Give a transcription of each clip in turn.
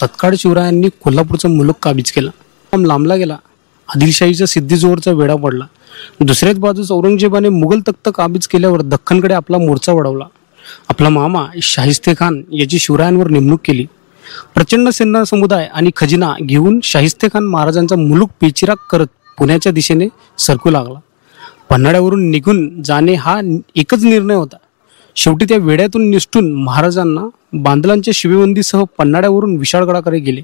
तत्काळ शिवरायांनी कोल्हापूरचा मुलूक काबीज केला. लांबला गेला. आदिलशाहीच्या सिद्धीजोहरचा वेढा पडला. दुसऱ्याच बाजूस औरंगजेबाने मुघल तख्त काबीज केल्यावर दख्खनकडे आपला मोर्चा वळवला. आपला मामा शाहिस्तेखान याची शिवरायांवर नेमणूक केली. प्रचंड सेना समुदाय आणि खजिना घेऊन शाहिस्तेखान महाराजांचा मुलूक पेचिराग करत पुण्याच्या दिशेने सरकू लागला. पन्हाळ्यावरून निघून जाणे हा एकच निर्णय होता. शेवटी त्या वेड्यातून निसटून महाराजांना बांदलांच्या शिवेबंदीसह पन्हाळ्यावरून विशाळगडाकडे गेले.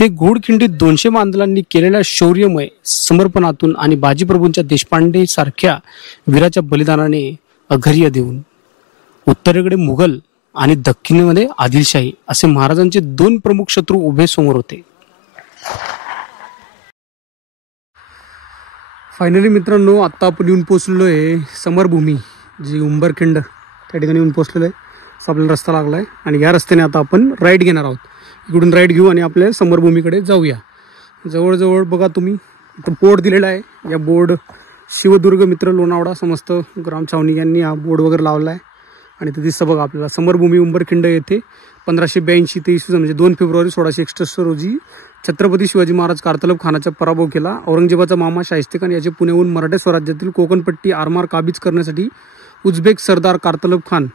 ते घोडखिंडीत 200 बांदलांनी केलेल्या शौर्यमय समर्पणातून आणि बाजीप्रभूंच्या देशपांडे सारख्या वीराच्या बलिदानाने अघर्य देऊन उत्तरेकडे मुघल आणि दक्षिणेमध्ये आदिलशाही असे महाराजांचे 2 प्रमुख शत्रू उभे समोर होते. फायनली मित्रांनो, आता आपण येऊन पोचलेलो आहे समरभूमी, जी उंबरखिंड त्या ठिकाणी येऊन पोचलेलो आहे. असा आपल्याला रस्ता लागला आहे आणि या रस्त्याने आता आपण राईड घेणार आहोत. इकडून राईड घेऊ आणि आपल्या समरभूमीकडे जाऊया. जवळजवळ बघा तुम्ही इथं बोर्ड दिलेला आहे. या बोर्ड शिवदुर्ग मित्र लोणावळा समस्त ग्राम छावणी यांनी हा बोर्ड वगैरे लावला आहे. आणि ते दिसतं बघा आपल्याला समरभूमी उंबरखिंड येथे 1582 ते इसवी म्हणजे 2 फेब्रुवारी 1661 रोजी छत्रपती शिवाजी महाराज कारतलब खानाचा पराभव केला. औरंगजेबाचा मामा शाहिस्तेखान याचे पुण्याहून मराठा स्वराज्यातील कोकणपट्टी आरमार काबीज करण्यासाठी उझबेक सरदार कारतलब खान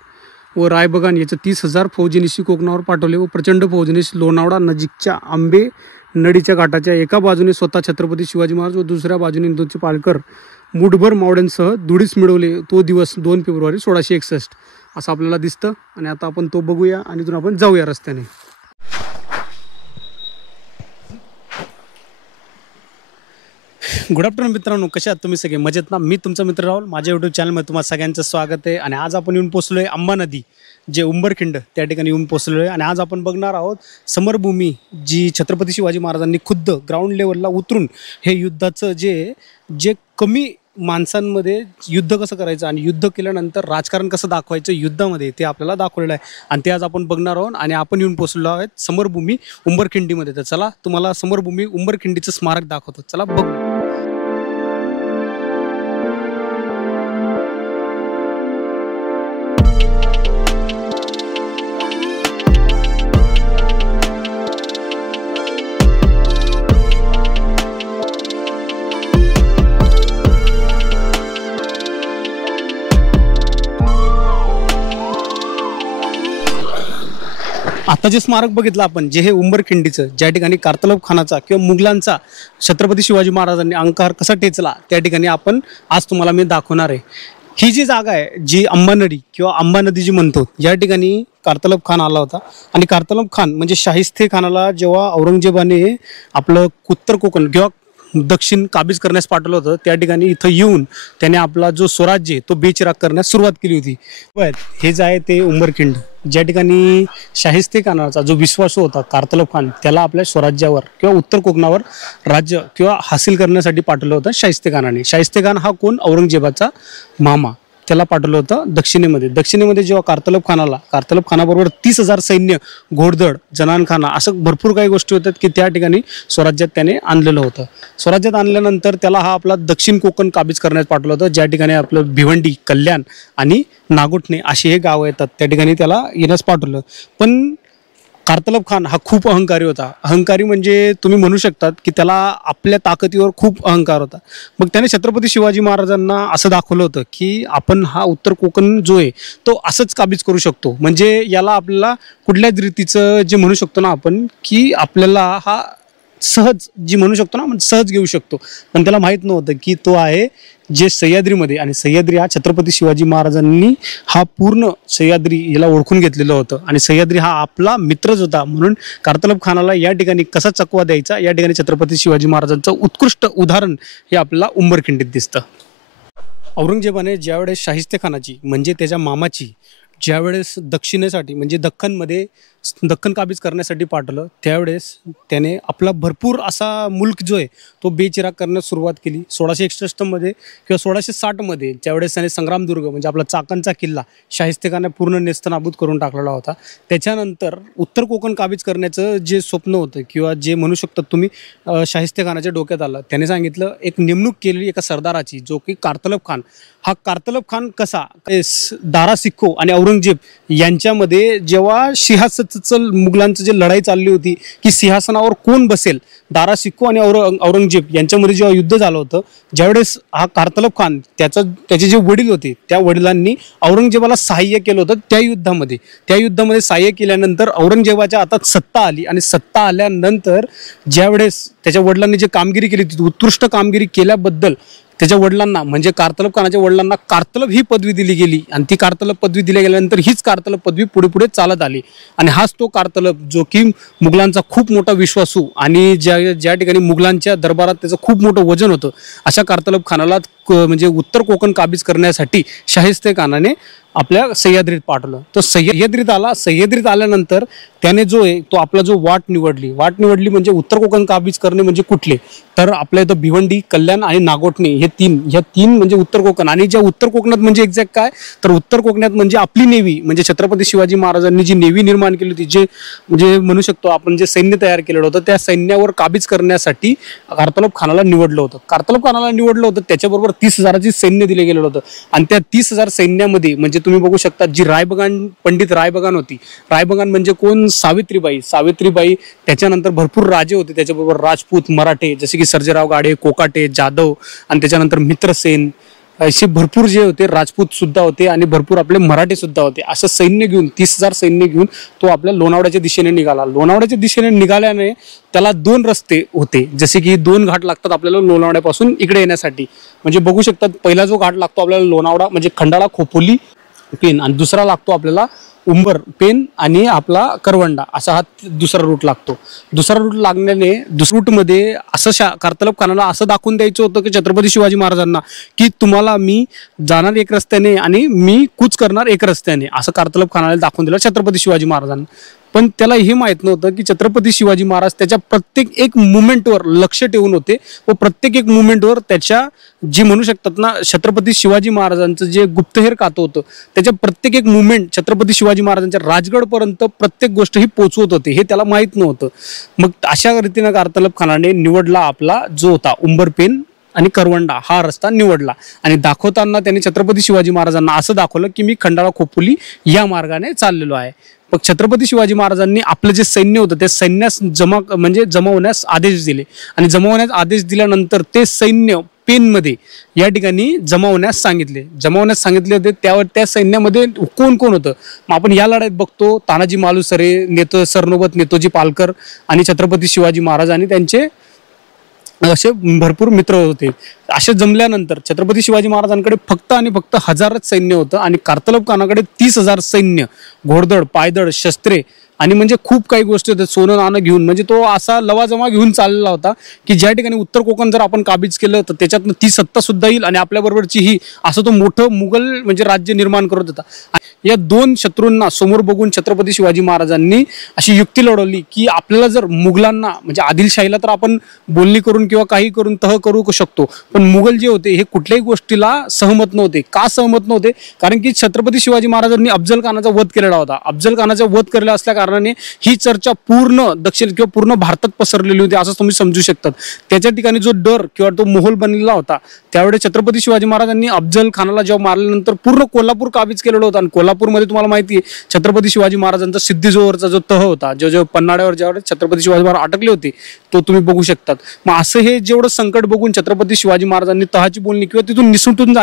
व रायबगान याच्या 30,000 फौजीनिशी कोकणावर पाठवले व प्रचंड फौजीनिश लोणावळा नजीकच्या आंबे नदीच्या घाटाच्या एका बाजूने स्वतः छत्रपती शिवाजी महाराज व दुसऱ्या बाजूने इंदूरचे पालकर मुठभर मावळ्यांसह धुळीस मिळवले. तो दिवस 2 फेब्रुवारी 1661 असं आपल्याला दिसतं. आणि आता आपण तो बघूया आणि इथून आपण जाऊया रस्त्याने. गुड आफ्टरनून मित्रांनो, कशा आहात तुम्ही सगळे? मजेत ना? मी तुमचा मित्र राहुल. माझ्या यूट्यूब चॅनलमध्ये तुम्हाला सगळ्यांचं स्वागत आहे. आणि आज आपण येऊन पोचलो आहे अंबा नदी, जे उंबरखिंड त्या ठिकाणी येऊन पोचलो आहे. आणि आज आपण बघणार आहोत समरभूमी, जी छत्रपती शिवाजी महाराजांनी खुद्द ग्राउंड लेवलला उतरून हे युद्धाचं जे कमी माणसांमध्ये युद्ध कसं करायचं आणि युद्ध केल्यानंतर राजकारण कसं दाखवायचं युद्धामध्ये, ते आपल्याला दाखवलेलं आहे. आणि ते आज आपण बघणार आहोत. आणि आपण येऊन पोचलेलो आहोत समरभूमी उंबरखिंडीमध्ये. तर चला तुम्हाला समरभूमी उंबरखिंडीचं स्मारक दाखवतो. चला बघ. आता जे स्मारक बघितलं आपण, जे हे उंबरखिंडीचं, ज्या ठिकाणी कारतलब खानाचा किंवा मुघलांचा छत्रपती शिवाजी महाराजांनी अंकार कसा टेचला, त्या ठिकाणी आपण आज तुम्हाला मी दाखवणार आहे. ही जी जागा आहे, जी अंबा नदी किंवा अंबा नदी जी म्हणतो, या ठिकाणी कारतलब खान आला होता. आणि कारतलब खान म्हणजे शाहिस्ते खानाला जेव्हा औरंगजेबाने आपलं उत्तर कोकण किंवा दक्षिण काबीज करण्यास पाठवलं होतं, त्या ठिकाणी इथं येऊन त्याने आपला जो स्वराज्य तो बेचिराग करण्यास सुरुवात केली होती. हे जे आहे ते उंबरखिंड, ज्या ठिकाणी शाहिस्ते खानाचा जो विश्वासू होता कारतलब खान, त्याला आपल्या स्वराज्यावर किंवा उत्तर कोकणावर राज्य किंवा हासिल करण्यासाठी पाठवलं होतं शाहिस्ते खानाने. शाहिस्ते खान हा कोण? औरंगजेबाचा मामा. त्याला पाठवलं होतं दक्षिणेमध्ये जेव्हा कारतलब खानाबरोबर 30,000 सैन्य, घोडदळ, जनानखाना, असं भरपूर काही गोष्टी होत्या की त्या ठिकाणी स्वराज्यात त्याने आणलेलं होतं. स्वराज्यात आणल्यानंतर त्याला हा आपला दक्षिण कोकण काबीज करण्यास पाठवलं होतं, ज्या ठिकाणी आपलं भिवंडी, कल्याण आणि नागोठणे अशी हे गावं येतात. त्या ठिकाणी त्याला येण्यास पाठवलं. पण कारतलब खान हा खूप अहंकारी होता. अहंकारी म्हणजे तुम्ही म्हणू शकतात की त्याला आपल्या ताकदीवर खूप अहंकार होता. मग त्याने छत्रपती शिवाजी महाराजांना असं दाखवलं होतं की आपण हा उत्तर कोकण जो आहे तो असंच काबीज करू शकतो. म्हणजे याला आपल्याला कुठल्याच रीतीचं जे म्हणू शकतो ना आपण, की आपल्याला हा सहज जी म्हणू शकतो ना आपण, सहज घेऊ शकतो. पण त्याला माहीत नव्हतं की तो आहे जे सह्याद्रीमध्ये, आणि सह्याद्री हा छत्रपती शिवाजी महाराजांनी हा पूर्ण सह्याद्री याला ओळखून घेतलेलं होतं. आणि सह्याद्री हा आपला मित्रच होता. म्हणून कारतलब खानाला या ठिकाणी कसा चकवा द्यायचा, या ठिकाणी छत्रपती शिवाजी महाराजांचं उत्कृष्ट उदाहरण हे आपल्याला उंबरखिंडीत दिसतं. औरंगजेबाने ज्यावेळेस शाहिस्ते खानाची म्हणजे त्याच्या मामाची ज्यावेळेस दक्षिणेसाठी म्हणजे दख्खन काबीज करण्यासाठी पाठवलं, त्यावेळेस त्याने आपला भरपूर असा मुल्क जो आहे तो बेचिराग करण्यास सुरुवात केली. 1661 किंवा 1660 ज्यावेळेस त्याने संग्रामदुर्ग म्हणजे आपला चाकणचा किल्ला शाहिस्तेखाने पूर्ण नेस्तनाबूत करून टाकलेला होता. त्याच्यानंतर उत्तर कोकण काबीज करण्याचं जे स्वप्न होतं किंवा जे म्हणू शकतात तुम्ही शाहिस्तेखानाच्या डोक्यात आलं, त्याने सांगितलं एक नेमणूक केली एका सरदाराची, जो की कारतलब खान. हा कारतलब खान कसा दारा सिक्को आणि औरंगजेब यांच्यामध्ये जेव्हा सिंहासत सिंहासनाचं मुघलांचं जे लढाई चालली होती की सिंहासनावर कोण बसेल, दारा शिकोह आणि औरंगजेब यांच्यामध्ये जेव्हा युद्ध झालं होतं, ज्यावेळेस हा कारतलब खान त्याचे जे वडील होते त्या वडिलांनी औरंगजेबाला सहाय्य केलं होतं त्या युद्धामध्ये सहाय्य केल्यानंतर औरंगजेबाच्या हातात सत्ता आली आणि सत्ता आल्यानंतर ज्यावेळेस त्याच्या वडिलांनी जे कामगिरी केली ती उत्कृष्ट कामगिरी केल्याबद्दल त्याच्या वडिलांना म्हणजे कारतलब खानाच्या वडिलांना कारतलब ही पदवी दिली गेली आणि ती कारतलब पदवी दिल्या गेल्यानंतर हीच कारतलब पदवी पुढे पुढे चालत आली आणि हाच तो कारतलब जो की मुघलांचा खूप मोठा विश्वासू आणि ज्या ठिकाणी मुघलांच्या दरबारात त्याचं खूप मोठं वजन होतं अशा कारतलब खानाला म्हणजे उत्तर कोकण काबीज करण्यासाठी शाहिस्ते खानाने आपल्या सह्याद्रीत पाठवलं. तो सह्याद्रीत आल्यानंतर त्याने जो आहे तो आपला जो वाट निवडली म्हणजे उत्तर कोकण काबीज करणे म्हणजे कुठले तर आपल्या इथं भिवंडी, कल्याण आणि नागोठणे ह्या तीन म्हणजे उत्तर कोकण. आणि ज्या उत्तर कोकणात म्हणजे एक्झॅक्ट काय तर उत्तर कोकणात म्हणजे आपली नेव्ही म्हणजे छत्रपती शिवाजी महाराजांनी जी नेव्ही निर्माण केली होती, जे म्हणजे म्हणू शकतो आपण जे सैन्य तयार केलेलं होतं त्या सैन्यावर काबीज करण्यासाठी कारतलब खानाला निवडलं होतं. त्याच्याबरोबर 30,000ची सैन्य दिले गेलेलं होतं आणि त्या 30,000 सैन्यामध्ये म्हणजे तुम्ही बघू शकता जी पंडित रायबगान होती. रायबगान म्हणजे कोण? सावित्रीबाई. त्याच्यानंतर भरपूर राजे होते त्याच्याबरोबर, राजपूत, मराठे जसे की सर्जेराव गाडे, कोकाटे, जाधव आणि त्याच्यानंतर मित्रसेन असे भरपूर जे होते राजपूत सुद्धा होते आणि भरपूर आपले मराठे सुद्धा होते. असं सैन्य घेऊन 30,000 सैन्य घेऊन तो आपल्या लोणावळ्याच्या दिशेने निघाला. लोणावळ्याच्या दिशेने निघाल्याने त्याला 2 रस्ते होते, जसे की 2 घाट लागतात आपल्याला लोणावळ्यापासून इकडे येण्यासाठी. म्हणजे बघू शकतात पहिला जो घाट लागतो आपल्याला लोणावळा म्हणजे खंडाळा, खोपोली, पेन आणि दुसरा लागतो आपल्याला उंबर, पेन आणि आपला करवंडा असा हा दुसरा रूट लागतो. दुसरा रूट लागण्याने दुसऱ्या रूटमध्ये असं कारतलब खानाला असं दाखवून द्यायचं होतं की छत्रपती शिवाजी महाराजांना की तुम्हाला मी जाणार एक रस्त्याने आणि मी कूच करणार एक रस्त्याने, असं कारतलब खानाला दाखवून दिलं छत्रपती शिवाजी महाराजांना. पण त्याला हे माहित नव्हतं की छत्रपती शिवाजी महाराज त्याच्या प्रत्येक एक मुवमेंटवर लक्ष ठेवून होते व प्रत्येक एक मुवमेंटवर त्याच्या जी म्हणू शकतात ना छत्रपती शिवाजी महाराजांचं जे गुप्तहेर खातं होतं त्याच्या प्रत्येक एक मुवमेंट छत्रपती शिवाजी महाराजांच्या राजगडपर्यंत प्रत्येक गोष्ट ही पोचवत होते, हे त्याला माहीत नव्हतं. मग अशा रीतीनं कारतलब खानाने निवडला आपला जो होता उंबरपेन आणि करवंडा हा रस्ता निवडला आणि दाखवताना त्यांनी छत्रपती शिवाजी महाराजांना असं दाखवलं की मी खंडाळा, खोपोली या मार्गाने चाललेलो आहे. मग छत्रपती शिवाजी महाराजांनी आपलं जे सैन्य होतं त्या सैन्यास जमवण्यास आदेश दिले आणि जमवण्यास आदेश दिल्यानंतर ते सैन्य पेनमध्ये या ठिकाणी जमवण्यास सांगितले होते. त्यावर त्या सैन्यामध्ये कोण कोण होतं मग आपण या लढाईत बघतो. तानाजी मालुसरे, सरनोबत नेतोजी पालकर आणि छत्रपती शिवाजी महाराज आणि त्यांचे असे भरपूर मित्र होते. असे जमल्यानंतर छत्रपती शिवाजी महाराजांकडे फक्त आणि फक्त 1000च सैन्य होतं आणि कारतलब खानाकडे 30,000 सैन्य, घोडदळ, पायदळ, शस्त्रे आणि म्हणजे खूप काही गोष्टी होत्या सोनं नाणं घेऊन. म्हणजे तो असा लवाजमा घेऊन चाललेला होता की ज्या ठिकाणी उत्तर कोकण जर आपण काबीज केलं तर त्याच्यातनं ती सत्ता सुद्धा येईल आणि आपल्याबरोबरची ही असं तो मोठं मुघल म्हणजे राज्य निर्माण करत होता. या 2 शत्रूंना समोर बघून छत्रपती शिवाजी महाराजांनी अशी युक्ती लढवली की आपल्याला जर मुघलांना म्हणजे आदिलशाहीला तर आपण बोलणी करून किंवा काही करून तह करू शकतो, पण मुघल जे होते हे कुठल्याही गोष्टीला सहमत नव्हते. का सहमत नव्हते? कारण की छत्रपती शिवाजी महाराजांनी अफजल खानाचा वध केलेला होता. अफजल खानाचा वध केलेला असल्या कारणाने ही चर्चा पूर्ण दक्षिण किंवा पूर्ण भारतात पसरलेली होती असं तुम्ही समजू शकतात. त्याच्या ठिकाणी जो डर किंवा तो मोहोल बनलेला होता त्यावेळेस छत्रपती शिवाजी महाराजांनी अफजल खानाला जेव्हा मारल्यानंतर पूर्ण कोल्हापूर काबीज केलेलं होतं आणि कोल्हापूरमध्ये तुम्हाला माहिती आहे छत्रपती शिवाजी महाराजांचा सिद्धी-जोहरचा जो तह होता, जो पन्हाड्यावर ज्यावेळेस छत्रपती शिवाजी महाराज अटकले होते तो तुम्ही बघू शकतात. मग असं हे जेवढं संकट बघून छत्रपती शिवाजी महाराजांनी तहाची बोलणी किंवा तिथून निसटून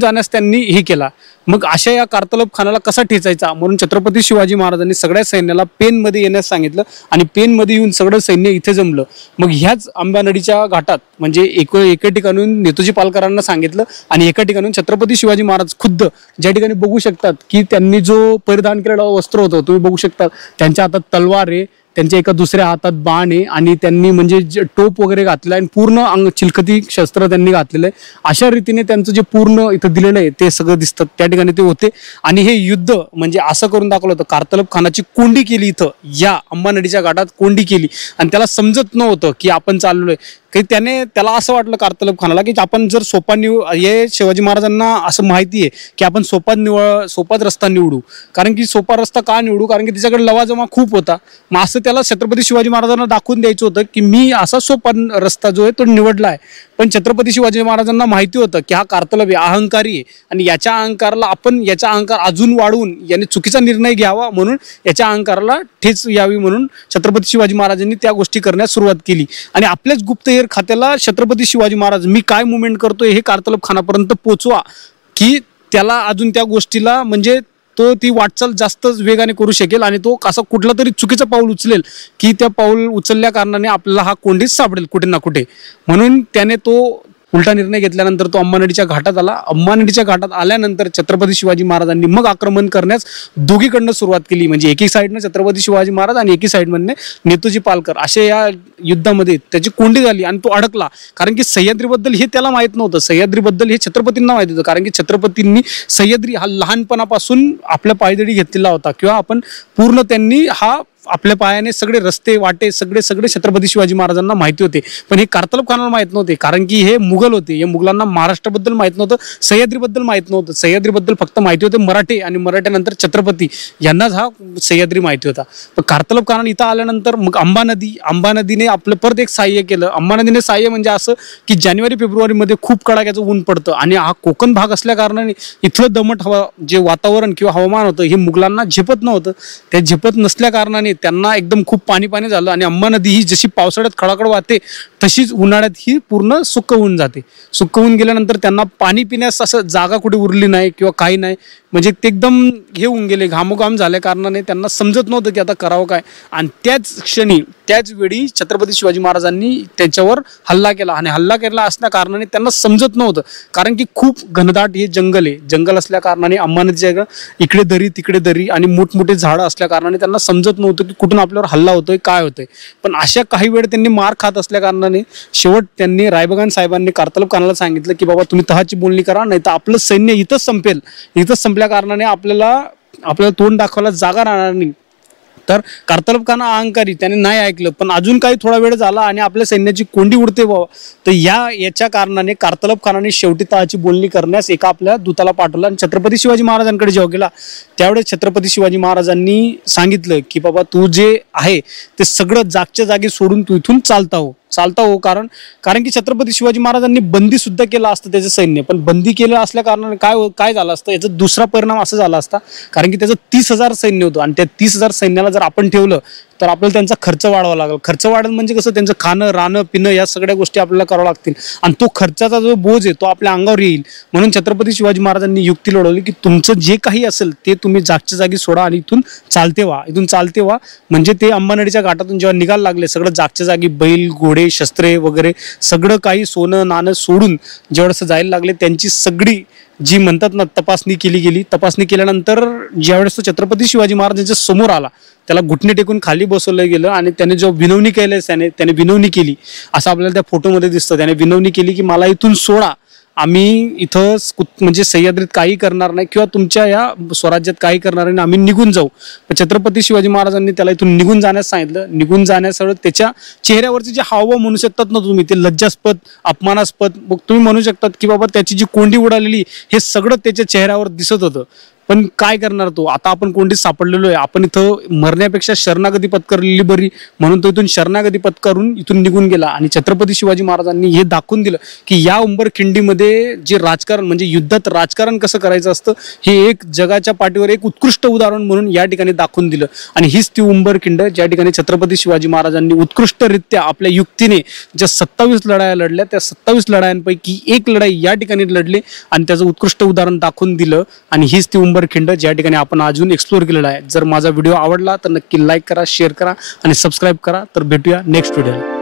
जाण्यास त्यांनी हे केला. मग अशा या कारतलब खानाला कसा ठेचायचा म्हणून छत्रपती शिवाजी महाराजांनी सगळ्या सैन्याला पेनमध्ये येण्यास सांगितलं आणि पेनमध्ये येऊन सगळं सैन्य इथे जमलं. मग ह्याच आंबानडीच्या घाटात म्हणजे एका ठिकाणून नेतोजी पालकरांना सांगितलं आणि एका ठिकाणून छत्रपती शिवाजी महाराज खुद्द ज्या ठिकाणी बघू शकतात की त्यांनी जो परिधान केलेला वस्त्र होतं तुम्ही बघू शकता, त्यांच्या हातात तलवार आहे, त्यांच्या एका दुसऱ्या हातात बाण आहे आणि त्यांनी म्हणजे टोप वगैरे घातलं आणि पूर्ण चिलखती शस्त्र त्यांनी घातलेलं आहे. अशा रीतीने त्यांचं जे पूर्ण इथं दिलेलं आहे ते सगळं दिसतं त्या ठिकाणी ते होते. आणि हे युद्ध म्हणजे असं करून दाखवलं होतं कारतलब खानाची कोंडी केली इथं या अंबानडीच्या घाटात कोंडी केली आणि त्याला समजत नव्हतं की आपण चाललोय की त्याला असं वाटलं कारतलब खानाला की आपण जर हे शिवाजी महाराजांना असं माहिती आहे की आपण सोपाच रस्ता निवडू. कारण की सोपा रस्ता का निवडू? कारण की तिच्याकडे लवाजमा खूप होता. मग असं त्याला छत्रपती शिवाजी महाराजांना दाखवून द्यायचं होतं की मी असा सोपा रस्ता जो आहे तो निवडला आहे. पण छत्रपती शिवाजी महाराजांना माहिती होतं की हा कारतलबी अहंकारी आहे आणि याच्या अहंकाराला आपण याचा अहंकार अजून वाढवून याने चुकीचा निर्णय घ्यावा म्हणून याच्या अहंकाराला ठेच यावी म्हणून छत्रपती शिवाजी महाराजांनी त्या गोष्टी करण्यास सुरुवात केली. आणि आपल्याच गुप्तहेर खात्याला छत्रपती शिवाजी महाराज मी काय मुवमेंट करतोय हे कारतलब खानापर्यंत पोचवा की त्याला अजून त्या गोष्टीला म्हणजे तो ती वाटचाल जास्त वेगाने करू शकेल आणि तो असा कुठला तरी चुकीचं पाऊल उचलेल की त्या पाऊल उचलल्या कारणाने आपल्याला हा कोंडीच सापडेल कुठे ना कुठे. म्हणून त्याने तो उलटा निर्णय घेतल्यानंतर तो अंबानदीच्या घाटात आला. अंबानदीच्या घाटात आल्यानंतर छत्रपती शिवाजी महाराजांनी मग आक्रमण करण्यास दोघीकडनं सुरुवात केली. म्हणजे एकी साईडनं छत्रपती शिवाजी महाराज आणि एकी साईडमधने नेतोजी पालकर असे या युद्धामध्ये त्याची कोंडी झाली आणि तो अडकला. कारण की सह्याद्रीबद्दल हे त्याला माहित नव्हतं. सह्याद्रीबद्दल हे छत्रपतींना माहित होतं कारण की छत्रपतींनी सह्याद्री हा लहानपणापासून आपल्या पायदळी घेतलेला होता किंवा आपण पूर्ण त्यांनी हा आपल्या पायाने सगळे रस्ते वाटे सगळे छत्रपती शिवाजी महाराजांना माहिती होते. पण हे कारतलब खानाला माहित नव्हते कारण की हे मुघल होते. या मुघलांना महाराष्ट्राबद्दल माहित नव्हतं, सह्याद्रीबद्दल माहित नव्हतं. सह्याद्रीबद्दल फक्त माहिती होते मराठे आणि मराठ्यानंतर छत्रपती यांनाच हा सह्याद्री माहिती होता. पण कारतलब खान इथं आल्यानंतर मग अंबानदीने आपलं परत एक सहाय्य केलं. अंबानदीने सहाय्य म्हणजे असं की जानेवारी फेब्रुवारीमध्ये खूप कडाक्याचं ऊन पडतं आणि हा कोकण भाग असल्या कारणाने इथलं दमट हवा जे वातावरण किंवा हवामान होतं हे मुघलांना झेपत नव्हतं. त्या झेपत नसल्या कारणाने त्यांना एकदम खूप पाणी झालं आणि अंबा नदी ही जशी पावसाळ्यात खळाखळ वाहते तशीच उन्हाळ्यात ही पूर्ण सुक्क होऊन जाते. सुक्क होऊन गेल्यानंतर त्यांना पाणी पिण्यास असं जागा कुठे उरली नाही किंवा काही नाही. म्हणजे ते एकदम हे होऊन गेले, घामोघाम झाल्या कारणाने त्यांना समजत नव्हतं की आता करावं काय. आणि त्याच क्षणी त्याच वेळी छत्रपती शिवाजी महाराजांनी त्यांच्यावर हल्ला केला आणि हल्ला केला असल्या कारणाने त्यांना समजत नव्हतं कारण की खूप घनदाट हे जंगल आहे. जंगल असल्या कारणाने अंबानदीच्या इकडे दरी तिकडे दरी आणि मोठमोठे झाडं असल्या कारणाने त्यांना समजत नव्हतं की कुठून आपल्यावर हल्ला होतोय काय होतोय. पण अशा काही वेळ त्यांनी मार खात असल्या कारणाने शेवट त्यांनी रायबगान साहेबांनी कारतलब खानाला सांगितलं की बाबा तुम्ही तहाची बोलणी करा नाही तर आपलं सैन्य इथंच संपेल. इथंच संपल्या कारणाने आपल्याला तोंड दाखवायला जागा राहणार नाही. तर कारतलब खान अहंकारी त्याने नाही ऐकलं. पण अजून काही थोडा वेळ झाला आणि आपल्या सैन्याची कोंडी उडते बाबा. तर याच्या कारणाने कारतलब खानाने शेवटी तहाची बोलणी करण्यास एका आपल्या दूताला पाठवलं आणि छत्रपती शिवाजी महाराजांकडे जेव्हा गेला त्यावेळेस छत्रपती शिवाजी महाराजांनी सांगितलं की बाबा तू जे आहे ते सगळं जागच्या जागी सोडून तू इथून चालता हो. कारण की छत्रपती शिवाजी महाराजांनी बंदी सुद्धा केला असतं त्याचं सैन्य. पण बंदी केलं असल्या कारणाने काय झालं असतं याचा दुसरा परिणाम असा झाला असता कारण की त्याचं 30,000 सैन्य होतं आणि त्या 30,000 सैन्याला जर आपण ठेवलं तर आपल्याला त्यांचा खर्च वाढवावा लागेल. खर्च वाढेल म्हणजे कसं त्यांचं खाणं राहणं पिणं या सगळ्या गोष्टी आपल्याला करावं लागतील आणि तो खर्चाचा जो बोज आहे तो आपल्या अंगावर येईल. म्हणून छत्रपती शिवाजी महाराजांनी युक्ती लढवली की तुमचं जे काही असेल ते तुम्ही जागच्या जागी सोडा आणि इथून चालते व्हा. म्हणजे ते अंबानदीच्या घाटातून जेव्हा निघायला लागले सगळं जागच्या जागी बैल घोडे शस्त्रे वगैरे सगळं काही सोनं नाणं सोडून जेवढं जायला लागले त्यांची सगळी जी म्हणतात ना तपासणी केली गेली. तपासणी केल्यानंतर ज्यावेळेस तो छत्रपती शिवाजी महाराजांच्या समोर आला त्याला घुटणे टेकून खाली बसवलं गेलं आणि त्याने जो विनवणी केली त्याने विनवणी केली असं आपल्याला त्या फोटोमध्ये दिसतं. त्याने विनवणी केली की मला इथून सोडा, आम्ही इथं म्हणजे सह्याद्रीत काही करणार नाही किंवा तुमच्या या स्वराज्यात काही करणार नाही, आम्ही निघून जाऊ. पण छत्रपती शिवाजी महाराजांनी त्याला इथून निघून जाण्यास सांगितलं. निघून जाण्यासह त्याच्या चेहऱ्यावरचे जे हावभाव म्हणू शकतात ना तुम्ही ते लज्जास्पद अपमानास्पद मग तुम्ही म्हणू शकतात की बाबा त्याची जी कोंडी उडालेली हे सगळं त्याच्या चेहऱ्यावर दिसत होतं. पण काय करणार तो, आता आपण कोंडीत सापडलेलो आहे, आपण इथं मरण्यापेक्षा शरणागती पत्करलेली बरी म्हणून तो इथून शरणागती पत्करून इथून निघून गेला. आणि छत्रपती शिवाजी महाराजांनी हे दाखवून दिलं की या उंबरखिंडीमध्ये जे राजकारण म्हणजे युद्धात राजकारण कसं करायचं असतं हे एक जगाच्या पाठीवर एक उत्कृष्ट उदाहरण म्हणून या ठिकाणी दाखवून दिलं. आणि हीच ती उंबरखिंड ज्या ठिकाणी छत्रपती शिवाजी महाराजांनी उत्कृष्टरित्या आपल्या युक्तीने ज्या 27 लढाया लढल्या त्या 27 लढायांपैकी एक लढाई या ठिकाणी लढली आणि त्याचं उत्कृष्ट उदाहरण दाखवून दिलं. आणि हीच ती उंबरखिंड ज्या ठिकाणी आपण अजून एक्सप्लोर केलेला आहे. जर माझा व्हिडिओ आवडला तर नक्की लाईक करा, शेअर करा आणि सबस्क्राईब करा. तर भेटूया नेक्स्ट व्हिडिओला.